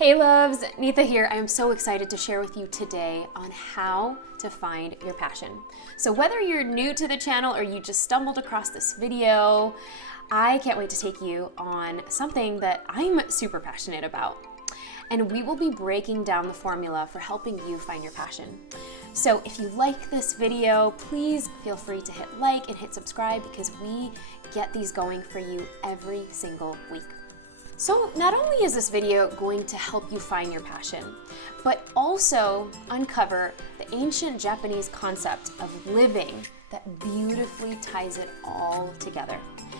Hey loves, Neeta here. I am so excited to share with you today on how to find your passion. So whether you're new to the channel or you just stumbled across this video, I can't wait to take you on something that I'm super passionate about. And we will be breaking down the formula for helping you find your passion. So if you like this video, please feel free to hit like and hit subscribe because we get these going for you every single week. So not only is this video going to help you find your passion, but also uncover the ancient Japanese concept of living that beautifully ties it all together.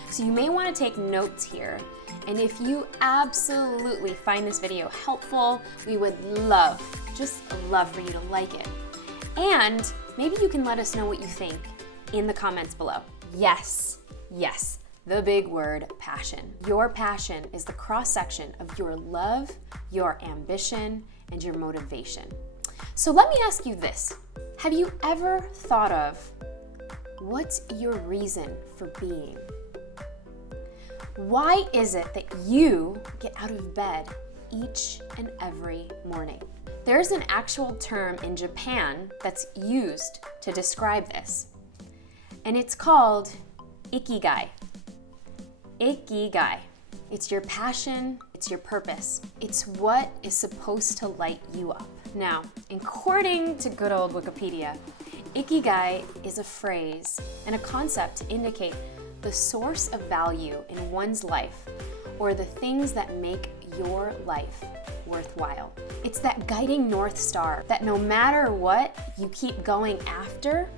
So you may want to take notes here, and if you absolutely find this video helpful, we would love, just love for you to like it. And maybe you can let us know what you think in the comments below. Yes. The big word, passion. Your passion is the cross-section of your love, your ambition, and your motivation. So let me ask you this. Have you ever thought of what's your reason for being? Why is it that you get out of bed each and every morning? There's an actual term in Japan that's used to describe this, and it's called Ikigai. Ikigai. It's your passion, it's your purpose. It's what is supposed to light you up. Now, according to good old Wikipedia, Ikigai is a phrase and a concept to indicate the source of value in one's life or the things that make your life worthwhile. It's that guiding North Star that no matter what you keep going after,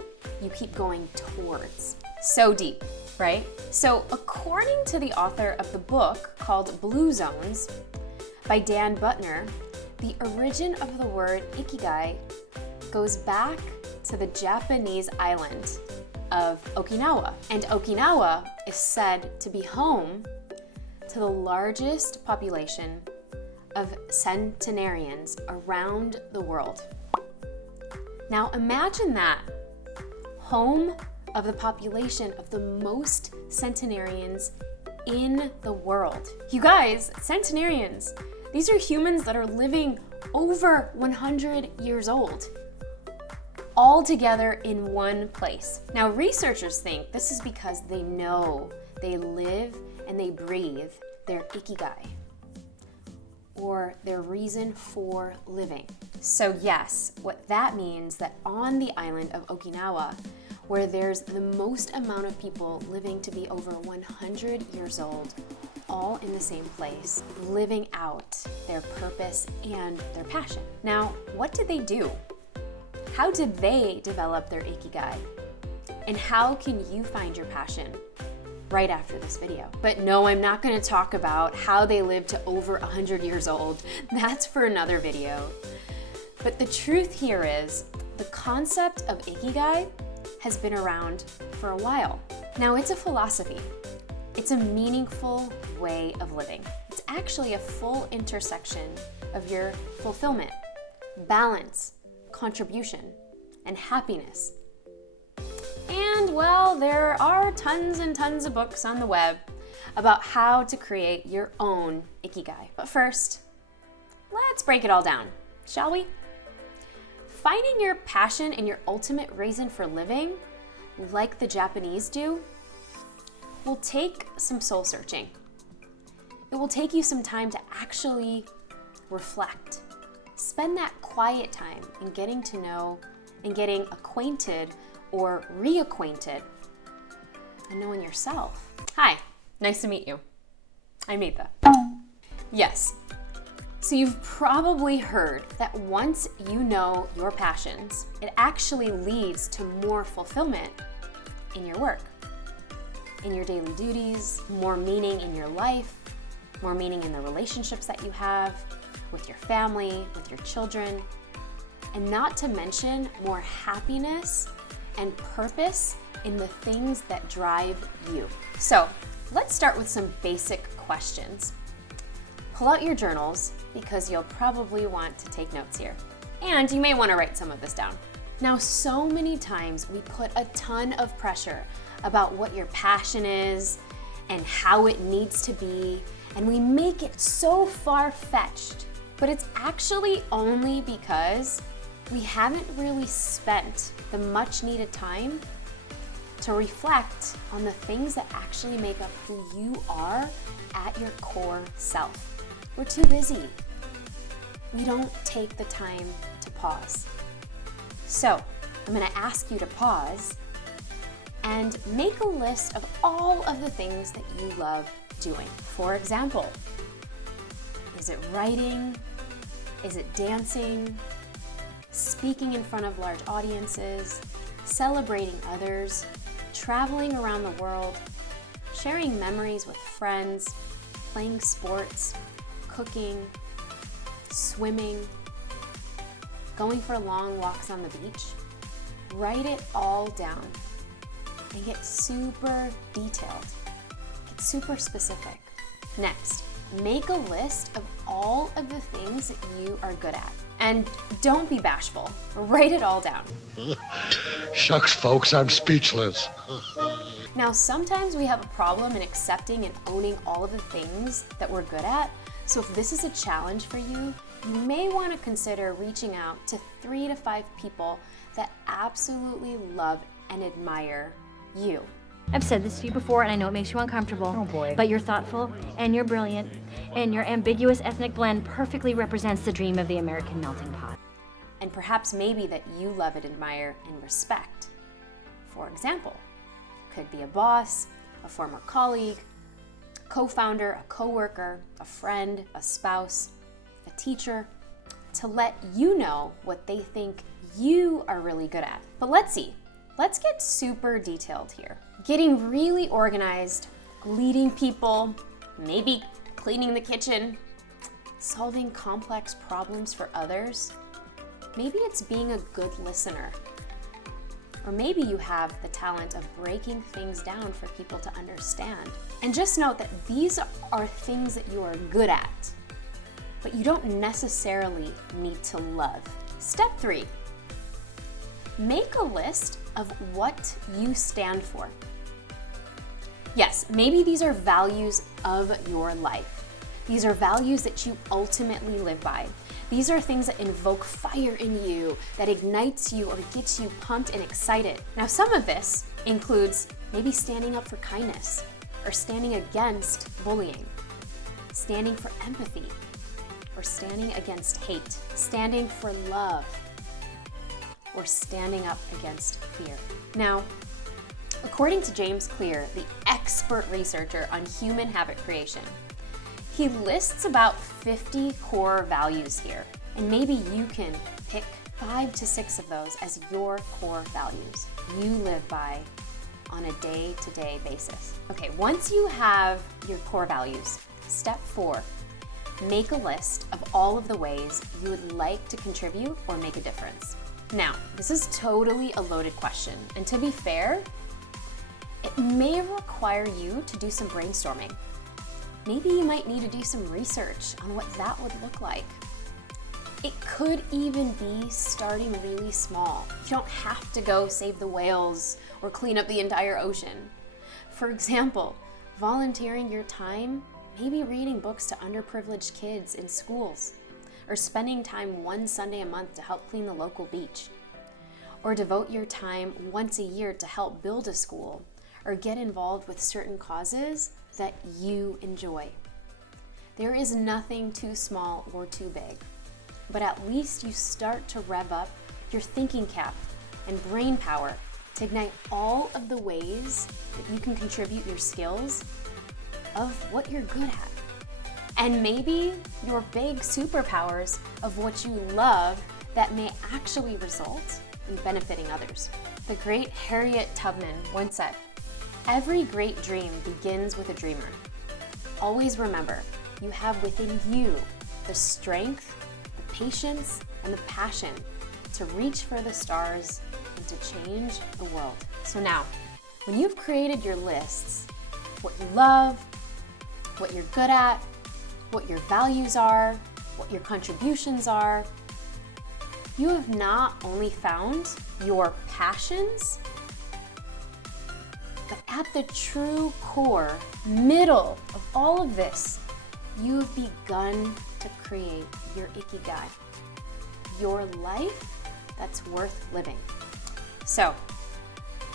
you keep going towards. So deep, right? So according to the author of the book called Blue Zones by Dan Buettner, the origin of the word Ikigai goes back to the Japanese island of Okinawa. And Okinawa is said to be home to the largest population of centenarians around the world. Now imagine that, home of the population of the most centenarians in the world. You guys, centenarians, these are humans that are living over 100 years old, all together in one place. Now, researchers think this is because they know they live and they breathe their Ikigai, or their reason for living. So yes, what that means that on the island of Okinawa, where there's the most amount of people living to be over 100 years old, all in the same place, living out their purpose and their passion. Now, what did they do? How did they develop their Ikigai? And how can you find your passion? Right after this video. But no, I'm not going to talk about how they lived to over 100 years old. That's for another video. But the truth here is, the concept of Ikigai has been around for a while. Now, it's a philosophy. It's a meaningful way of living. It's actually a full intersection of your fulfillment, balance, contribution, and happiness. And well, there are tons and tons of books on the web about how to create your own Ikigai. But first, let's break it all down, shall we? Finding your passion and your ultimate reason for living, like the Japanese do, will take some soul searching. It will take you some time to actually reflect. Spend that quiet time in getting to know and getting acquainted or reacquainted and knowing yourself. Hi, nice to meet you. I'm Neeta. Yes. So you've probably heard that once you know your passions, it actually leads to more fulfillment in your work, in your daily duties, more meaning in your life, more meaning in the relationships that you have with your family, with your children, and not to mention more happiness and purpose in the things that drive you. So let's start with some basic questions. Pull out your journals because you'll probably want to take notes here. And you may want to write some of this down. Now, so many times we put a ton of pressure about what your passion is and how it needs to be, and we make it so far-fetched But it's actually only because we haven't really spent the much needed time to reflect on the things that actually make up who you are at your core self. We're too busy. We don't take the time to pause. So I'm gonna ask you to pause and make a list of all of the things that you love doing. For example, is it writing? Is it dancing? Speaking in front of large audiences? Celebrating others? Traveling around the world? Sharing memories with friends? Playing sports? Cooking? Swimming? Going for long walks on the beach? Write it all down and get super detailed. Get super specific. Next, make a list of all of the things that you are good at. And don't be bashful. Write it all down. Shucks, folks, I'm speechless. Now, sometimes we have a problem in accepting and owning all of the things that we're good at. So if this is a challenge for you, you may want to consider reaching out to 3 to 5 people that absolutely love and admire you. I've said this to you before, and I know it makes you uncomfortable. Oh boy. But you're thoughtful, and you're brilliant, and your ambiguous ethnic blend perfectly represents the dream of the American melting pot. And perhaps maybe that you love and admire and respect. For example, could be a boss, a former colleague, co-founder, a coworker, a friend, a spouse, a teacher, to let you know what they think you are really good at. But let's see. Let's get super detailed here. Getting really organized, leading people, maybe cleaning the kitchen, solving complex problems for others. Maybe it's being a good listener. Or maybe you have the talent of breaking things down for people to understand. And just note that these are things that you are good at, but you don't necessarily need to love. Step 3, make a list of what you stand for. Yes, maybe these are values of your life. These are values that you ultimately live by. These are things that invoke fire in you, that ignites you or gets you pumped and excited. Now, some of this includes maybe standing up for kindness, or standing against bullying, standing for empathy, or standing against hate, standing for love, or standing up against fear. Now, according to James Clear, the expert researcher on human habit creation, he lists about 50 core values here, and maybe you can pick 5 to 6 of those as your core values you live by on a day-to-day basis. Okay, once you have your core values, step 4, make a list of all of the ways you would like to contribute or make a difference. Now, this is totally a loaded question, and to be fair, it may require you to do some brainstorming. Maybe you might need to do some research on what that would look like. It could even be starting really small. You don't have to go save the whales or clean up the entire ocean. For example, volunteering your time, maybe reading books to underprivileged kids in schools, or spending time one Sunday a month to help clean the local beach, or devote your time once a year to help build a school, or get involved with certain causes that you enjoy. There is nothing too small or too big, but at least you start to rev up your thinking cap and brain power to ignite all of the ways that you can contribute your skills of what you're good at. And maybe your big superpowers of what you love that may actually result in benefiting others. The great Harriet Tubman once said, "Every great dream begins with a dreamer. Always remember, you have within you the strength, the patience, and the passion to reach for the stars and to change the world." So now, when you've created your lists, what you love, what you're good at, what your values are, what your contributions are, you have not only found your passions, but at the true core, middle of all of this, you have begun to create your Ikigai, your life that's worth living. So,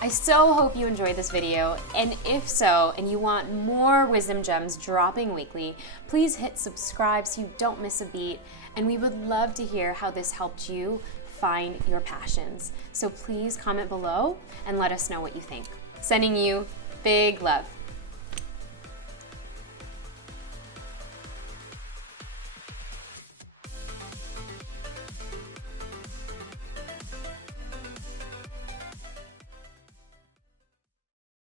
I so hope you enjoyed this video, and if so, and you want more wisdom gems dropping weekly, please hit subscribe so you don't miss a beat, and we would love to hear how this helped you find your passions. So please comment below and let us know what you think. Sending you big love.